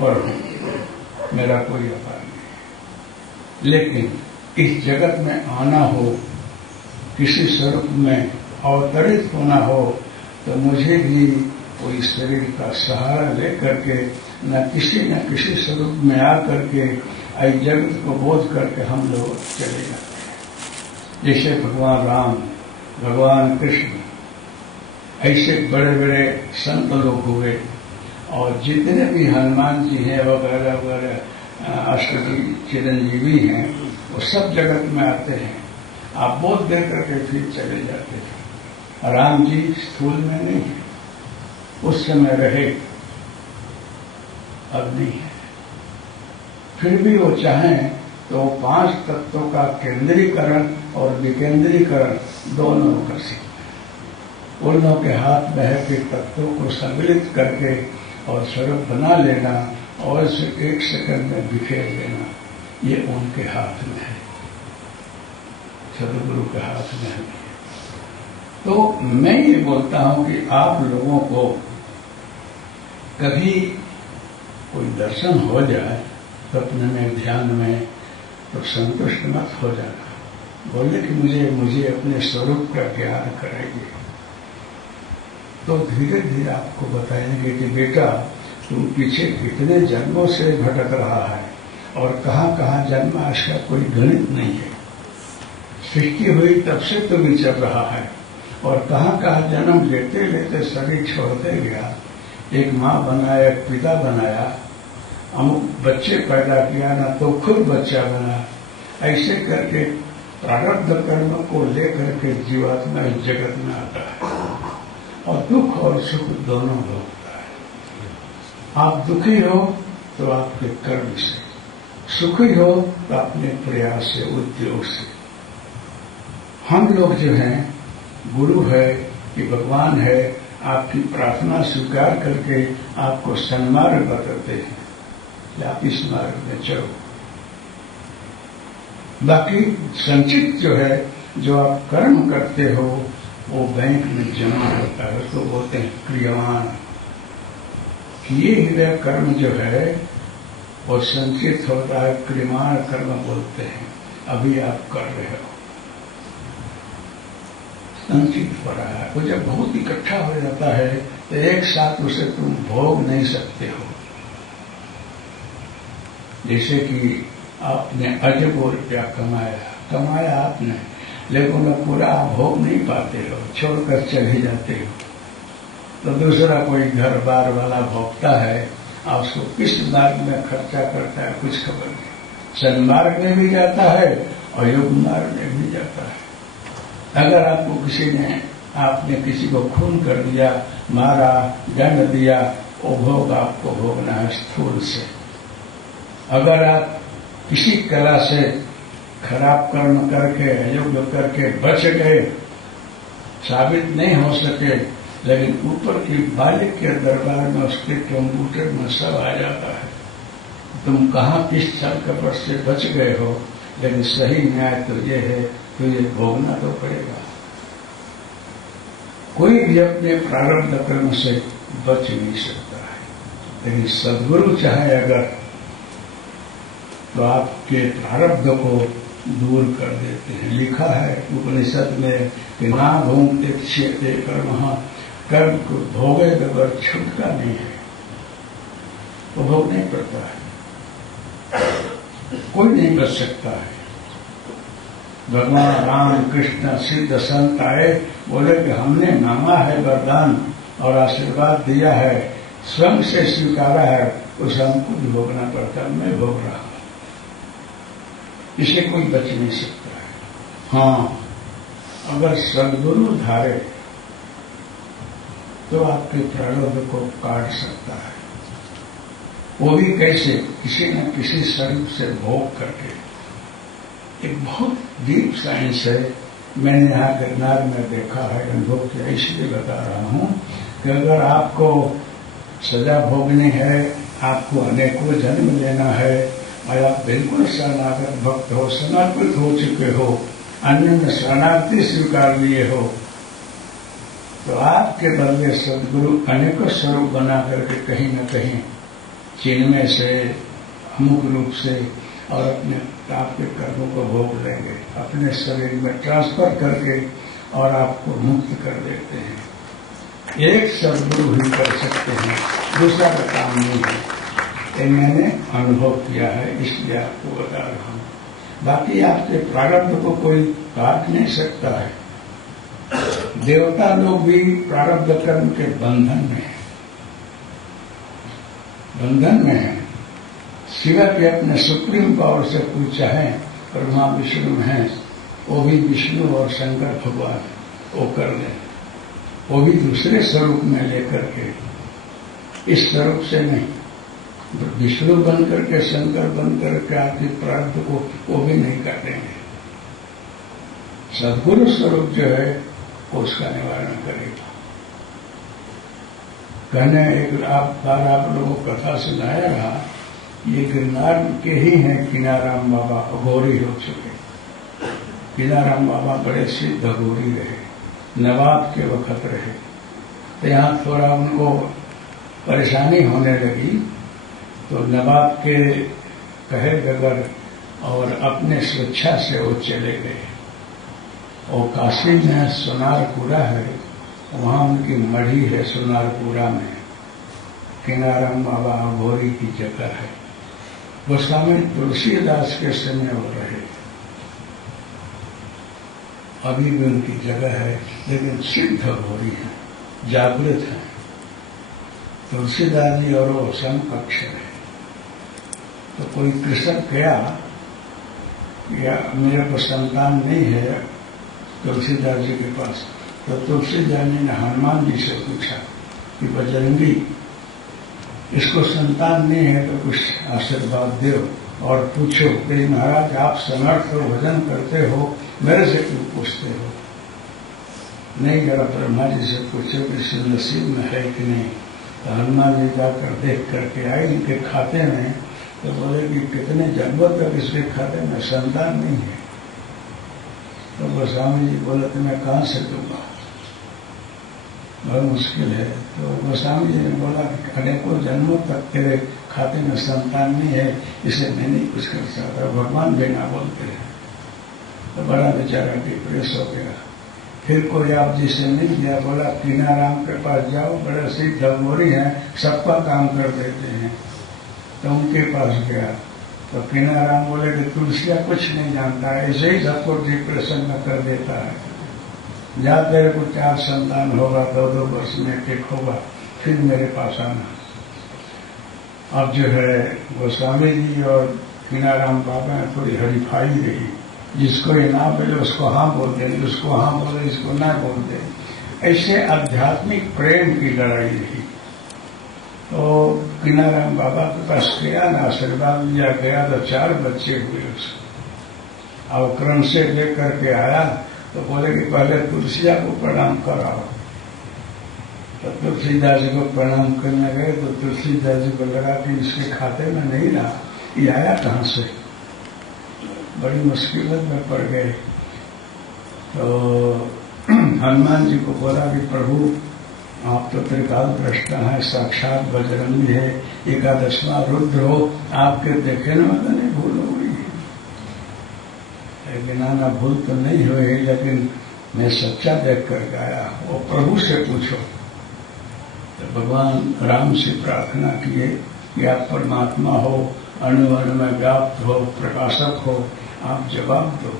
ऊपर हूं, मेरा कोई अपार नहीं। लेकिन इस जगत में आना हो, किसी स्वरूप में अवतरित होना हो, तो मुझे भी कोई शरीर का सहारा लेकर के न किसी स्वरूप में आकर के इस जगत को बोध करके हम लोग चले जाते हैं। जैसे भगवान राम, भगवान कृष्ण, ऐसे बड़े बड़े संत लोग हुए, और जितने भी हनुमान जी हैं वगैरह वगैरह अष्टमी चिरंजीवी हैं, वो सब जगत में आते हैं। आप बोध दे करके फिर चले जाते हैं। राम जी स्थूल में नहीं है, उस समय रहे, अब नहीं है। फिर भी वो चाहें तो 5 तत्वों का केंद्रीकरण और विकेंद्रीकरण दोनों कर सकते हैं। उन लोगों के हाथ में है कि तत्वों को सम्मिलित करके और स्वरूप बना लेना और इसे 1 सेकंड में बिखेर देना, ये उनके हाथ में है, सदगुरु के हाथ में है। तो मैं ये बोलता हूं कि आप लोगों को कभी कोई दर्शन हो जाए सपने में, ध्यान में, तो संतुष्ट मत हो जाना। बोले कि मुझे अपने स्वरूप का ज्ञान कराइए, तो धीरे धीरे आपको बताएंगे कि बेटा तुम पीछे कितने जन्मों से भटक रहा है और कहां कहां जन्मा, इसका कोई गणित नहीं है। सृष्टि हुई तब से तो विचर रहा है, और कहां कहां जन्म लेते लेते शरीर छोड़ते गया। एक माँ बनाया, एक पिता बनाया, अमुक बच्चे पैदा किया ना, तो खुद बच्चा बना। ऐसे करके प्रारब्ध कर्म को लेकर के जीवात्मा इस जगत में आता है और दुख और सुख दोनों भोगता है। आप दुखी हो तो आपके कर्म से, सुखी हो तो अपने प्रयास से, उद्योग से। हम लोग जो हैं, गुरु है कि भगवान है, आपकी प्रार्थना स्वीकार करके आपको सन्मार्ग बताते हैं कि आप इस मार्ग में चलो। बाकी संचित जो है, जो आप कर्म करते हो, वो बैंक में जमा होता है, उसको बोलते हैं क्रियमान। किए हुए कर्म जो है वो संचित होता है, क्रियमान कर्म बोलते हैं। अभी आप कर रहे हो, संचित हो रहा है। वो जब बहुत इकट्ठा हो जाता है तो एक साथ उसे तुम भोग नहीं सकते हो। जैसे कि आपने अजब रुपया कमाया आपने, लेकिन पूरा आप भोग नहीं पाते हो, छोड़कर चले जाते हो। तो दूसरा कोई घर बार वाला भोगता है, आप उसको किस मार्ग में खर्चा करता है कुछ खबर नहीं। सन्मार्ग में भी जाता है और योग मार्ग में भी जाता है। अगर आपने किसी को खून कर दिया, मारा, दंड दिया, वो भोग आपको भोगना है स्थूल से। अगर आप किसी कला से खराब कर्म करके, अयोग्य करके बच गए, साबित नहीं हो सके, लेकिन ऊपर की मालिक के दरबार में, उसके कंप्यूटर में सब आ जाता है। तुम कहां किस छल कपट से बच गए हो, लेकिन सही न्याय तो ये है, तुझे भोगना तो पड़ेगा। कोई भी अपने प्रारब्ध कर्म से बच नहीं सकता है, लेकिन सद्गुरु चाहे अगर, तो आपके प्रारब्ध को दूर कर देते हैं। लिखा है उपनिषद में कि ना भोगते क्षेत्रे कर्म को भोगे बगैर छूटका नहीं है, वो भोग नहीं पड़ता है, कोई नहीं बच सकता है। भगवान राम कृष्ण सिद्ध संत आए, बोले कि हमने मांगा है वरदान और आशीर्वाद दिया है, स्वयं से स्वीकारा है, उसे हमको भी भोगना पड़ता है। मैं भोग रहा हूं, इसे कोई बच नहीं सकता है। हाँ, अगर सद्गुरु धारे तो आपके प्रारब्ध को काट सकता है। वो भी कैसे? किसी न किसी शरीर से भोग करके। एक बहुत डीप साइंस है, मैंने यहाँ गिरनार में देखा है, अनुभव किया, इसलिए बता रहा हूं कि अगर आपको सजा भोगनी है, आपको अनेकों जन्म लेना है, और आप बिल्कुल शरणागत भक्त हो, समर्पित हो चुके हो, अन्य में शरणार्थी स्वीकार लिए हो, तो आपके बदले सद्गुरु अनेकों स्वरूप बना करके कहीं न कहीं चिन्मय से, अमुक रूप से, और अपने आपके कर्मों को भोग लेंगे, अपने शरीर में ट्रांसफर करके और आपको मुक्त कर देते हैं। एक सद्गुरु ही कर सकते हैं, दूसरा का काम नहीं है। ये मैंने अनुभव किया है, इसलिए आपको बता रहा हूं। बाकी आपके प्रारब्ध को कोई काट नहीं सकता है। देवता लोग भी प्रारब्ध कर्म के बंधन में है, बंधन में है। शिव के अपने सुप्रीम पावर से पूछा है, ब्रह्मा विष्णु हैं, वो भी विष्णु और शंकर भगवान वो कर ले, वो भी दूसरे स्वरूप में लेकर के, इस स्वरूप से नहीं। विष्णु बन करके, शंकर बन करके आपकी प्रारब्ध को वो भी नहीं काटेंगे। सद्गुरु स्वरूप जो है वो उसका निवारण करेगा। कहने एक बार आप लोगों को कथा सुनाया रहा, ये गिरनार के ही हैं किनाराम बाबा, अघोरी हो चुके। किनाराम बाबा बड़े सिद्ध अघोरी रहे, नवाब के वक्त रहे। तो यहाँ थोड़ा उनको परेशानी होने लगी, तो नवाब के कहे बगैर और अपने स्वेच्छा से वो चले गए। और काशी में सोनारपुरा है, वहां उनकी मढ़ी है सोनारपुरा में, किनाराम बाबा अघोरी की जगह है। गोस्वामी तुलसीदास के समय हो रहे, अभी भी उनकी जगह है, लेकिन सिद्ध अघोरी है, जागृत है। तुलसीदास जी और वो समकक्ष है। तो कोई कृषक गया, या मेरे को संतान नहीं है तुलसीदास जी के पास, तो तुलसीदास जी ने हनुमान जी से पूछा कि बजरंगी, इसको संतान नहीं है तो कुछ आशीर्वाद दो, और पूछो कि महाराज आप समर्थ हो, भजन करते हो, मेरे से क्यों पूछते हो? नहीं, जरा ब्रह्मा जी से पूछो कि इसके नसीब में है कि नहीं। तो हनुमान जी जाकर देख करके आए इनके खाते में, तो बोले कि कितने जन्मों तक इसके खाते में संतान नहीं है। तो गोस्वामी जी बोले तो मैं कहां से दूंगा, बहुत मुश्किल है। तो गोस्वामी जी ने बोला कि अनेकों जन्मों तक तेरे खाते में संतान नहीं है, इसे मैं नहीं कुछ कर सकता, भगवान भी ना बोलते हैं। तो बड़ा बेचारा डिप्रेस हो गया। फिर कोई आप जी से नहीं दिया, बोला किनाराम के पास जाओ, बड़े सिद्ध अघोरी हैं, सबका काम कर देते हैं। तो उनके पास गया, तो किनाराम बोले कि तुलसिया कुछ नहीं जानता है, ऐसे ही सबको डिप्रेशन में कर देता है। जहाँ तेरे को 4 संतान होगा, 2-2 वर्ष में ठीक होगा, फिर मेरे पास आना। अब जो है गोस्वामी जी और किनाराम बाबा में थोड़ी हरीफाई रही, जिसको ये ना बोले उसको हाँ बोल दे, उसको हाँ बोले इसको ना बोल दे, ऐसे आध्यात्मिक प्रेम की लड़ाई रही। तो किनाराम बाबा के पास गया ना, आशीर्वाद लिया, गया तो 4 बच्चे हुए उसको। अब क्रम से लेकर के आया तो बोले कि पहले तुलसिया को प्रणाम कराओ। तो तुलसीदास जी को प्रणाम करने गए तो तुलसीदास जी को लगा कि इसके खाते में नहीं रहा, ये आया कहां से, बड़ी मुश्किलों में पड़ गए। तो हनुमान जी को बोला कि प्रभु आप तो त्रिकाल दृष्टा है, साक्षात बजरंगी है, 11वां रुद्र हो, आपके देखने में तो नहीं भूल हो गई। ना भूल तो नहीं हुई, लेकिन मैं सच्चा देख कर गया। वो प्रभु से पूछो। तो भगवान राम से प्रार्थना किए कि आप परमात्मा हो, अणु अणु में व्याप्त हो, प्रकाशक हो, आप जवाब दो।